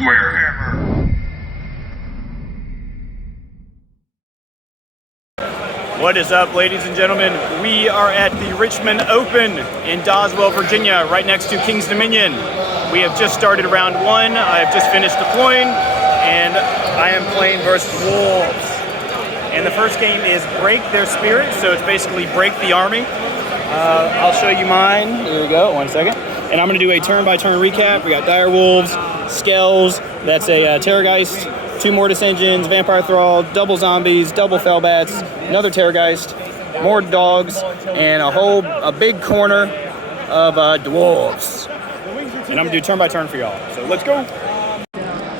SquareHammer. What is up, ladies and gentlemen? We are at the Richmond Open in Doswell, Virginia, right next to King's Dominion. We have just started round one. I have just finished deploying, and I am playing versus Wolves. And the first game is Break Their Spirit, so it's basically break the army. I'll show you mine. Here we go, 1 second. And I'm gonna do a turn-by-turn recap. We got Dire Wolves, Skells, that's a Terrorgeist, 2 Mortis Engines, Vampire Thrall, double Zombies, double Fellbats, another Terrorgeist, more Dogs, and a big corner of Dwarves. And I'm gonna do turn-by-turn for y'all, so let's go.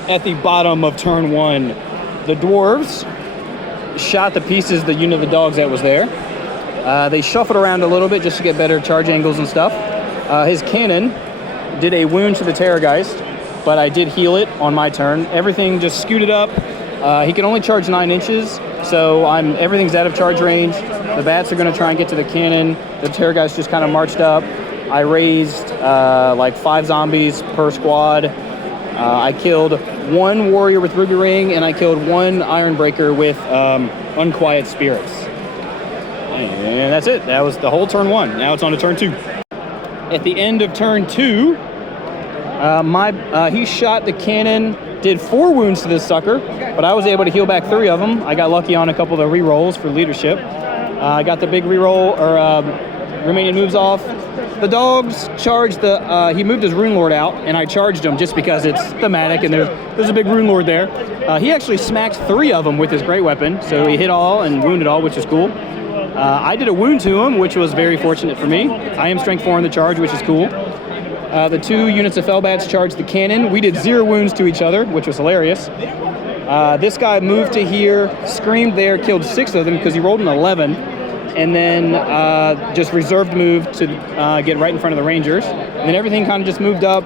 At the bottom of turn 1, the Dwarves shot the pieces, the unit of the Dogs that was there. They shuffled around a little bit just to get better charge angles and stuff. His cannon did a wound to the Terrorgeist, but I did heal it on my turn. Everything just scooted up. He can only charge 9 inches, so everything's out of charge range. The bats are gonna try and get to the cannon. The Terrorgeist just kind of marched up. I raised like 5 zombies per squad. I killed 1 warrior with Ruby Ring, and I killed 1 Ironbreaker with Unquiet Spirits. And that's it. That was the whole turn 1. Now it's on to turn 2. At the end of turn 2, he shot the cannon, did 4 wounds to this sucker, but I was able to heal back 3 of them. I got lucky on a couple of the re-rolls for leadership. I got the big re-roll, or remaining moves off. The Dogs charged he moved his Rune Lord out, and I charged him just because it's thematic, and there's a big Rune Lord there. He actually smacked 3 of them with his great weapon, so he hit all and wounded all, which is cool. I did a wound to him, which was very fortunate for me. I am strength 4 in the charge, which is cool. The 2 units of Fellbats charged the cannon. We did 0 wounds to each other, which was hilarious. This guy moved to here, screamed there, killed 6 of them because he rolled an 11, and then just reserved move to get right in front of the Rangers. And then everything kind of just moved up.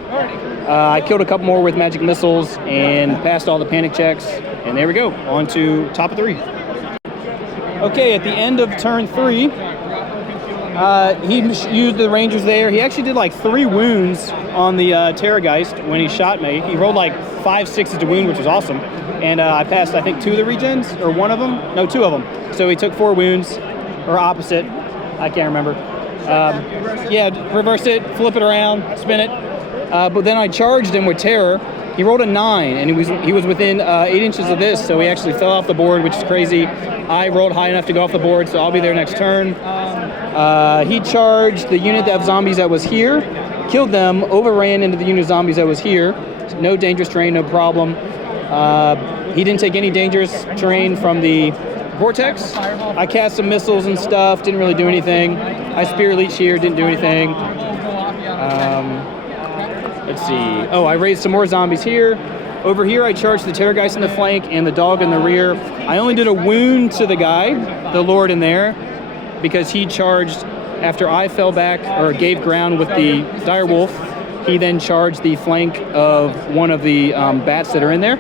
I killed a couple more with magic missiles and passed all the panic checks. And there we go, on to top of 3. Okay, at the end of turn 3, he used the Rangers there. He actually did like 3 wounds on the Terrorgeist when he shot me. He rolled like 5 6s to wound, which was awesome. And I passed, I think, 2 of the regens, or 1 of them? No, 2 of them. So he took 4 wounds, or opposite. I can't remember. Yeah, reverse it, flip it around, spin it. But then I charged him with Terror. He rolled a 9, and he was within 8 inches of this, so he actually fell off the board, which is crazy. I rolled high enough to go off the board, so I'll be there next turn. He charged the unit of zombies that was here, killed them, overran into the unit of zombies that was here. No dangerous terrain, no problem. He didn't take any dangerous terrain from the Vortex. I cast some missiles and stuff, didn't really do anything. I Spear Leech here, didn't do anything. Let's see. Oh, I raised some more zombies here. Over here, I charged the Terrorgeist in the flank and the Dog in the rear. I only did a wound to the guy, the Lord in there, because he charged after I fell back or gave ground with the Dire Wolf. He then charged the flank of one of the bats that are in there.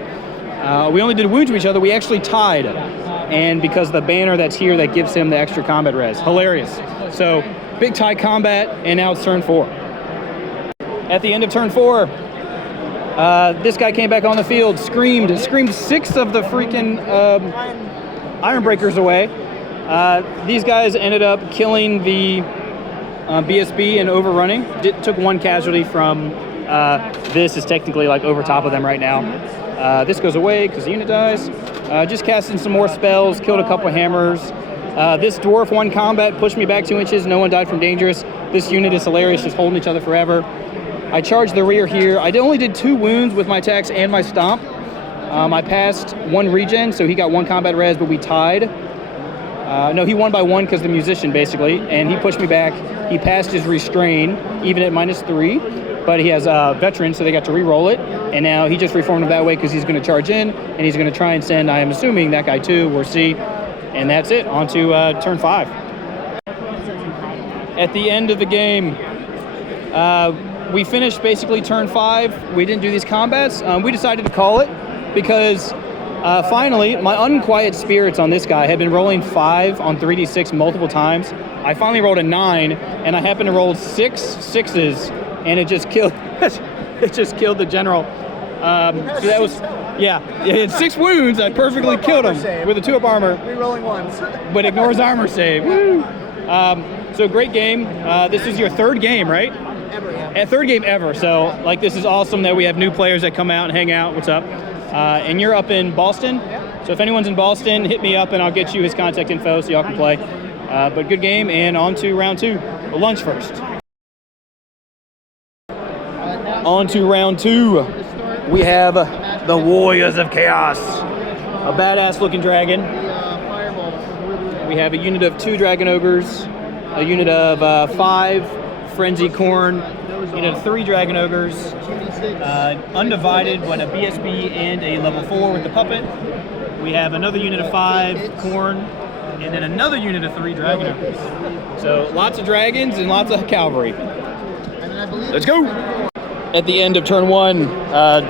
We only did a wound to each other. We actually tied. And because the banner that's here, that gives him the extra combat res. Hilarious. So, big tie combat, and now it's turn 4. At the end of turn 4, this guy came back on the field, screamed 6 of the freaking Ironbreakers away. These guys ended up killing the BSB and overrunning. Took 1 casualty from this is technically like over top of them right now. This goes away because the unit dies. Just casting some more spells, killed a couple of hammers. This dwarf won combat, pushed me back 2 inches. No one died from dangerous. This unit is hilarious, just holding each other forever. I charged the rear here. I only did 2 wounds with my attacks and my stomp. I passed 1 regen, so he got 1 combat res, but we tied. No, he won by 1 because the musician, basically, and he pushed me back. He passed his restrain, even at -3, but he has a veteran, so they got to re-roll it, and now he just reformed him that way because he's going to charge in, and he's going to try and send, I am assuming, that guy too. We'll see. And that's it. On to turn 5. At the end of the game, we finished basically turn 5. We didn't do these combats. We decided to call it because finally, my Unquiet Spirits on this guy had been rolling 5 on 3d6 multiple times. I finally rolled a 9, and I happened to roll 6 6s, and it just killed it just killed the general. So that was, yeah, he had 6 wounds. I perfectly killed him with a 2-up armor. Rerolling ones. But ignores armor save. Woo! So great game. This is your 3rd game, right? Ever, yeah. And 3rd game ever. So like this is awesome that we have new players that come out and hang out. What's up? And you're up in Boston. So if anyone's in Boston, hit me up and I'll get you his contact info so y'all can play. But good game, and on to round 2. Lunch first. On to round 2. We have the Warriors of Chaos. A badass looking dragon. We have a unit of 2 Dragon Ogres, a unit of 5 Frenzy Corn, a unit of 3 Dragon Ogres, undivided, but a BSB and a level 4 with the puppet. We have another unit of 5 Corn, and then another unit of 3 Dragon Ogres. So lots of dragons and lots of cavalry. Let's go! At the end of turn 1,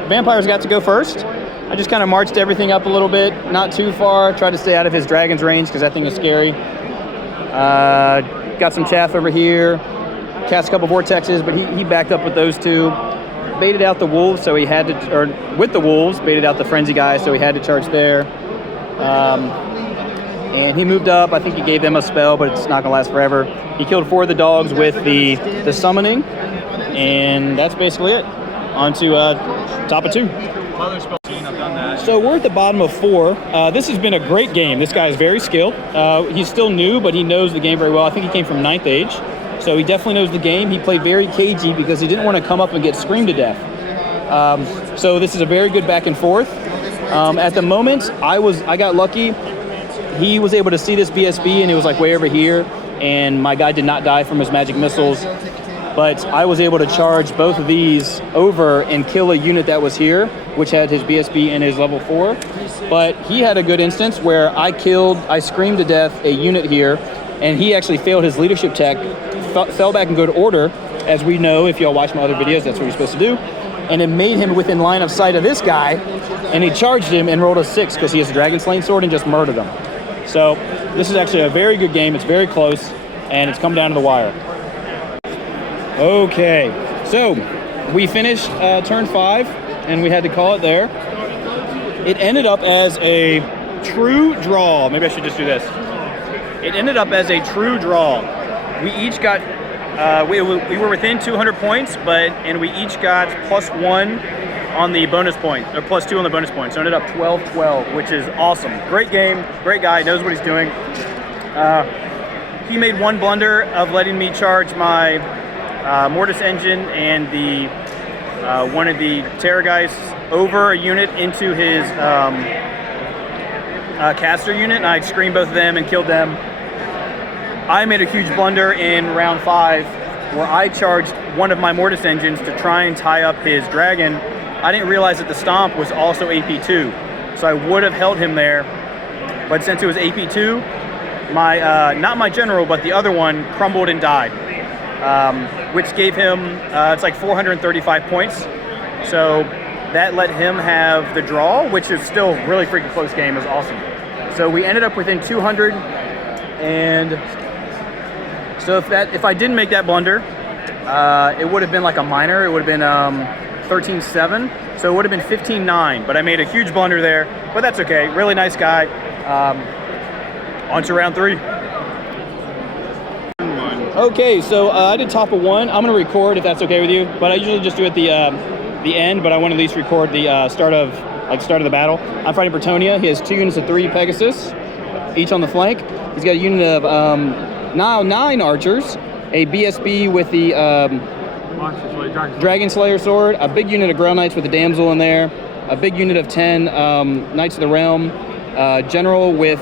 Vampires got to go first. I just kind of marched everything up a little bit, not too far, tried to stay out of his dragon's range because that thing is scary. Got some chaff over here, cast a couple vortexes, but he backed up with those 2. Baited out the wolves, so he had to, or with the wolves, baited out the frenzy guy, so he had to charge there. And he moved up. I think he gave them a spell, but it's not gonna last forever. He killed 4 of the dogs with the summoning, and that's basically it. On to top of 2. So we're at the bottom of 4. This has been a great game. This guy is very skilled. He's still new, but he knows the game very well. I think he came from 9th age, so he definitely knows the game. He played very cagey because he didn't want to come up and get screamed to death. So this is a very good back and forth. At the moment, I got lucky. He was able to see this BSB, and it was like way over here, and my guy did not die from his magic missiles. But I was able to charge both of these over and kill a unit that was here, which had his BSB and his level 4. But he had a good instance where I screamed to death a unit here, and he actually failed his leadership tech, fell back in good order. As we know, if y'all watch my other videos, that's what you're supposed to do. And it made him within line of sight of this guy, and he charged him and rolled a 6 because he has a Dragon Slaying Sword and just murdered him. So this is actually a very good game. It's very close, and it's come down to the wire. Okay, so we finished turn 5, and we had to call it there. It ended up as a true draw. Maybe I should just do this. It ended up as a true draw. We each got, we were within 200 points, and we each got +1 on the bonus point, or +2 on the bonus point. So it ended up 12-12, which is awesome. Great game, great guy, knows what he's doing. He made one blunder of letting me charge my Mortis engine and the one of the Terrorgeists over a unit into his caster unit, and I screened both of them and killed them. I made a huge blunder in round 5 where I charged one of my Mortis engines to try and tie up his dragon. I didn't realize that the stomp was also AP2, so I would have held him there, but since it was AP2, my not my general, but the other one crumbled and died. Which gave him, it's like 435 points. So that let him have the draw, which is still really freaking close game. It was awesome. So we ended up within 200, and so if I didn't make that blunder, it would have been like a minor. It would have been 13-7, so it would have been 15-9, but I made a huge blunder there, but that's okay. Really nice guy. On to round 3. Okay, so I did top of 1. I'm gonna record if that's okay with you, but I usually just do it at the end, but I want to at least record the start of the battle. I'm fighting Bretonnian. He has 2 units of 3 Pegasus, each on the flank. He's got a unit of now 9 archers, a BSB with the Dragon Slayer sword, a big unit of Grail Knights with a damsel in there, a big unit of 10 Knights of the Realm, general with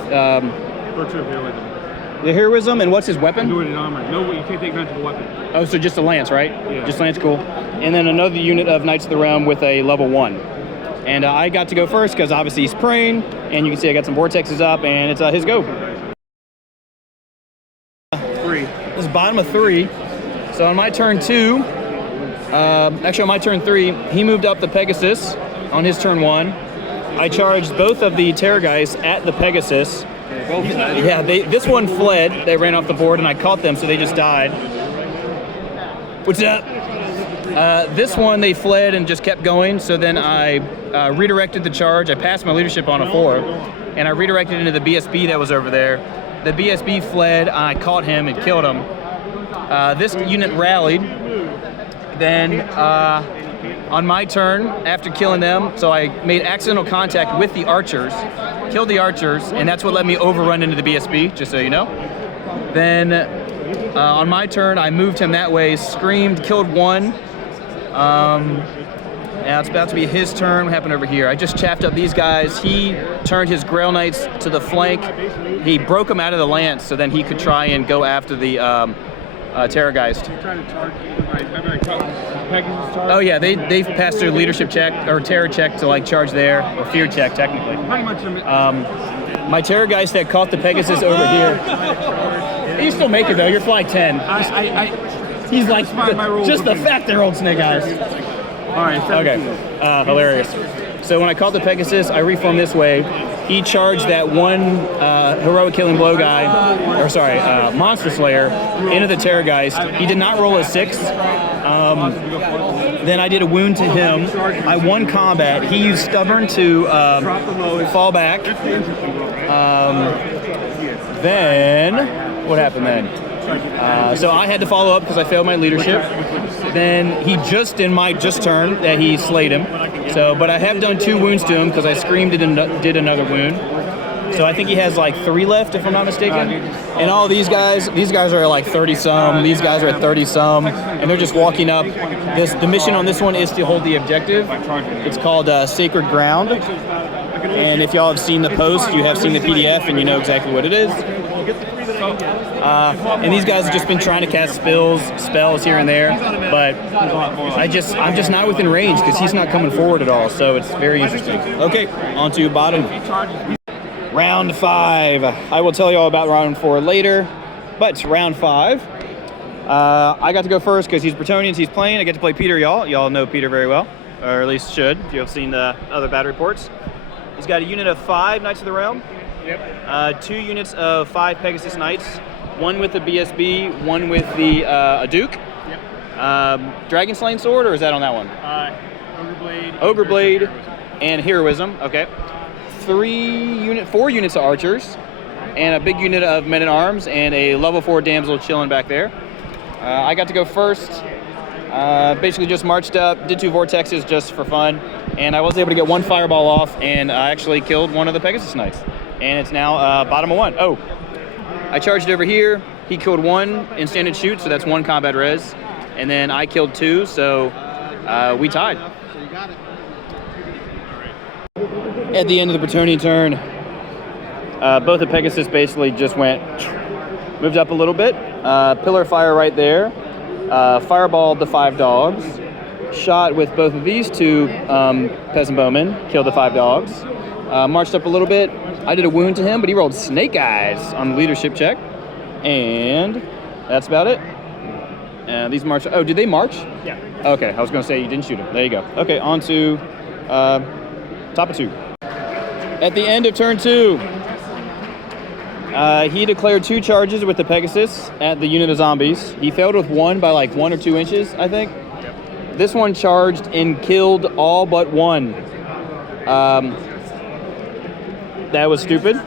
the heroism, and what's his weapon? Anointed armor. No, you can't take magical weapon. Oh, so just a lance, right? Yeah. Just lance, cool. And then another unit of Knights of the Realm with a level 1. And I got to go first because obviously he's praying, and you can see I got some vortexes up, and it's his go. 3. This is bottom of 3. So on my turn 2, actually on my turn 3, he moved up the Pegasus on his turn 1. I charged both of the Terrorgeists at the Pegasus. Yeah, this one fled. They ran off the board, and I caught them, so they just died. What's up? This one, they fled and just kept going, so then I redirected the charge. I passed my leadership on a 4, and I redirected into the BSB that was over there. The BSB fled, I caught him and killed him. This unit rallied. Then on my turn, after killing them, so I made accidental contact with the archers, killed the archers, and that's what let me overrun into the BSB, just so you know. Then on my turn, I moved him that way, screamed, killed one. Now it's about to be his turn. What happened over here? I just chaffed up these guys. He turned his Grail Knights to the flank. He broke them out of the lance so then he could try and go after the Terrorgeist. Oh yeah, they've passed their leadership check or terror check to like charge there, or fear check technically. My Terrorgeist that caught the Pegasus over here. You still make it though. You're flying 10. He's like just the fact they're old Snake Eyes. All right. Okay. Hilarious. So when I caught the Pegasus, I reformed this way. He charged that one heroic killing blow guy, or sorry, Monster Slayer, into the Terrorgeist. He did not roll a 6. Then I did a wound to him. I won combat. He used Stubborn to fall back. Then, what happened then? So I had to follow up because I failed my leadership. Then he just in my turn that he slayed him. So, but I have done 2 wounds to him because I screamed and did another wound. So I think he has like 3 left, if I'm not mistaken. And all these guys are like 30 some. These guys are at 30 some, and they're just walking up. The mission on this one is to hold the objective. It's called Sacred Ground. And if y'all have seen the post, you have seen the PDF, and you know exactly what it is. And these guys have just been trying to cast spells here and there, but I'm just not within range because he's not coming forward at all. So it's very interesting. Okay, on to bottom. Round 5. I will tell you all about round 4 later, but round 5, I got to go first because he's Bretonnians. He's playing. I get to play Peter. Y'all know Peter very well, or at least should if you have seen the other battle reports. He's got a unit of 5 Knights of the Realm. Yep. 2 units of 5 Pegasus Knights, 1 with the BSB, 1 with the a Duke. Yep. Dragon Slaying Sword, or is that on that one? Ogre Blade, and Heroism. Okay. 4 units of archers, and a big unit of men at arms, and a level 4 damsel chilling back there. I got to go first. Basically just marched up, did 2 vortexes just for fun, and I was able to get 1 fireball off, and I actually killed one of the Pegasus Knights. And it's now bottom of 1. Oh, I charged over here. He killed 1 in standard shoot, so that's 1 combat res. And then I killed 2, so we tied. At the end of the Bretonnian turn, both the Pegasus basically just moved up a little bit. Pillar fire right there. Fireballed the 5 dogs. Shot with both of these 2 peasant bowmen. Killed the 5 dogs. Marched up a little bit. I did a wound to him, but he rolled Snake Eyes on the leadership check. And that's about it. These march. Oh, did they march? Yeah. Okay, I was going to say you didn't shoot him. There you go. Okay, on to top of 2. At the end of turn 2, he declared 2 charges with the Pegasus at the unit of zombies. He failed with 1 by like 1 or 2 inches, I think. Yep. This one charged and killed all but 1. That was stupid.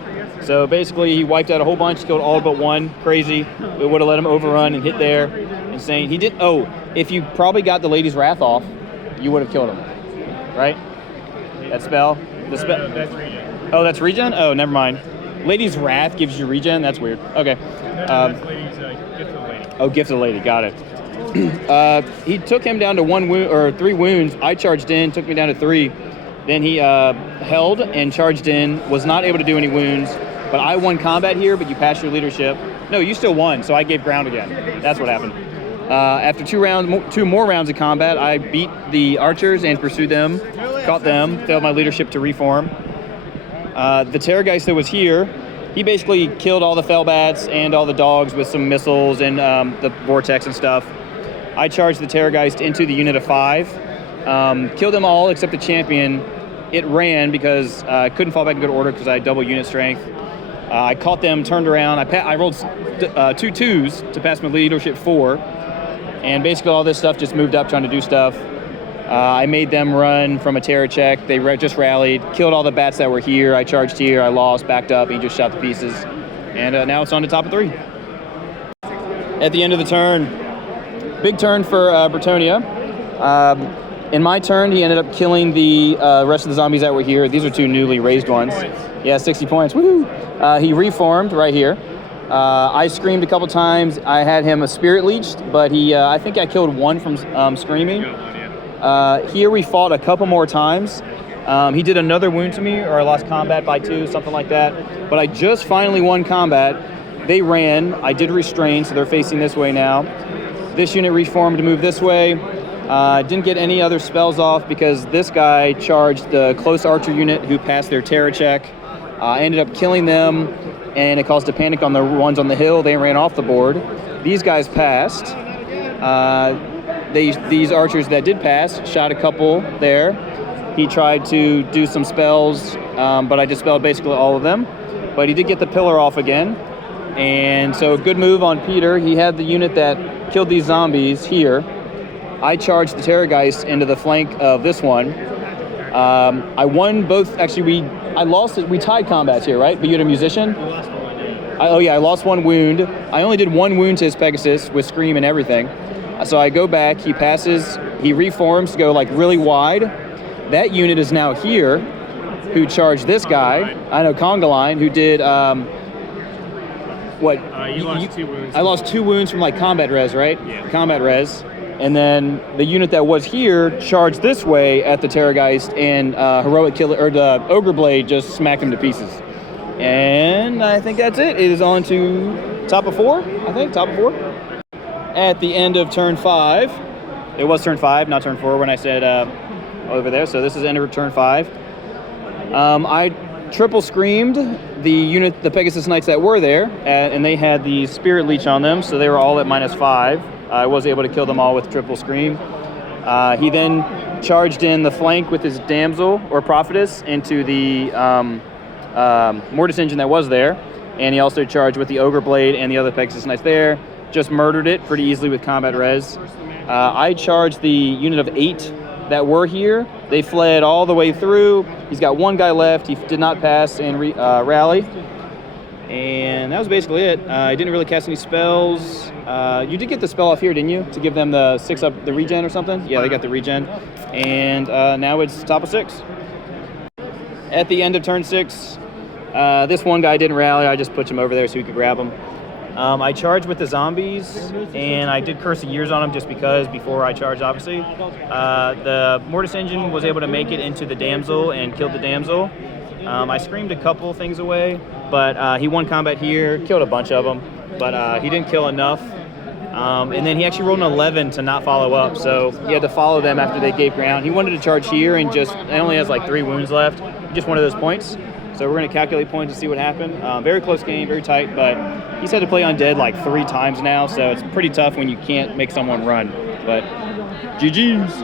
So basically he wiped out a whole bunch, killed all but 1. Crazy. We would have let him overrun and hit there. Insane. He did. Oh, if you probably got the Lady's Wrath off, you would have killed him. Right? That spell? The spell. That's regen. Oh, that's regen? Oh, never mind. Lady's Wrath gives you regen? That's weird. Okay. That's Lady's Gift of the Lady. Oh, Gift of the Lady. Got it. He took him down to 1 wound, or 3 wounds. I charged in, took me down to 3. Then he held and charged in, was not able to do any wounds, but I won combat here, but you passed your leadership. No, you still won, so I gave ground again. That's what happened. After 2 more rounds of combat, I beat the archers and pursued them, caught them, failed my leadership to reform. The Terrorgeist that was here, he basically killed all the Fellbats and all the dogs with some missiles and the vortex and stuff. I charged the Terrorgeist into the unit of 5, killed them all except the champion. It ran because I couldn't fall back in good order because I had double unit strength. I caught them, turned around. I rolled 2 2s to pass my leadership 4, And basically all this stuff just moved up trying to do stuff. I made them run from a terror check. They just rallied, killed all the bats that were here. I charged here, I lost, backed up, he just shot the pieces. And now it's on to top of 3. At the end of the turn, big turn for Bretonnian. In my turn, he ended up killing the rest of the zombies that were here. These are 2 newly raised ones. Yeah, 60 points, woohoo! He reformed right here. I screamed a couple times. I had him a spirit leeched, but I think I killed 1 from screaming. Here we fought a couple more times. He did another wound to me, or I lost combat by 2, something like that. But I just finally won combat. They ran. I did restrain, so they're facing this way now. This unit reformed to move this way. Didn't get any other spells off because this guy charged the close archer unit who passed their terror check. Ended up killing them, and it caused a panic on the ones on the hill. They ran off the board. These guys passed. These archers that did pass shot a couple there. He tried to do some spells, but I dispelled basically all of them. But he did get the pillar off again. And so good move on Peter. He had the unit that killed these zombies here. I charged the Terrorgeist into the flank of this one. I won both. Actually, I lost it. We tied combats here, right? But you had a musician? I lost 1 wound. I only did 1 wound to his Pegasus with Scream and everything. So I go back, he passes, he reforms to go like really wide. That unit is now here, who charged this guy. I know, Conga Line, who did, what? You lost 2 wounds. I lost 2 wounds from like combat res, right? Yeah. Combat res. And then the unit that was here charged this way at the Terrorgeist, and Heroic Killer, or the Ogre Blade just smacked him to pieces. And I think that's it. It is on to top of 4, I think, top of 4. At the end of turn 5, it was turn 5, not turn 4 when I said over there. So this is end of turn 5. I triple screamed the unit, the Pegasus Knights that were there, and they had the Spirit Leech on them, so they were all at -5. I was able to kill them all with triple scream. He then charged in the flank with his Damsel or Prophetess into the Mortis engine that was there, and he also charged with the Ogre Blade and the other Pegasus Knights there. Just murdered it pretty easily with combat res. I charged the unit of 8 that were here. They fled all the way through. He's got 1 guy left. He did not pass and rally. And that was basically it. I didn't really cast any spells. You did get the spell off here, didn't you? To give them the 6 up, the regen or something? Yeah, they got the regen. And now it's top of 6. At the end of turn 6, this one guy didn't rally. I just put him over there so we could grab him. I charged with the zombies, and I did Curse of Years on them just because before I charged, obviously. The Mortis engine was able to make it into the Damsel and killed the Damsel. I screamed a couple things away, but he won combat here, killed a bunch of them, but he didn't kill enough. And then he actually rolled an 11 to not follow up, so he had to follow them after they gave ground. He wanted to charge here and it only has like 3 wounds left. He just wanted those points. So we're going to calculate points to see what happened. Very close game, very tight, but he's had to play undead like 3 times now, so it's pretty tough when you can't make someone run. But GG's.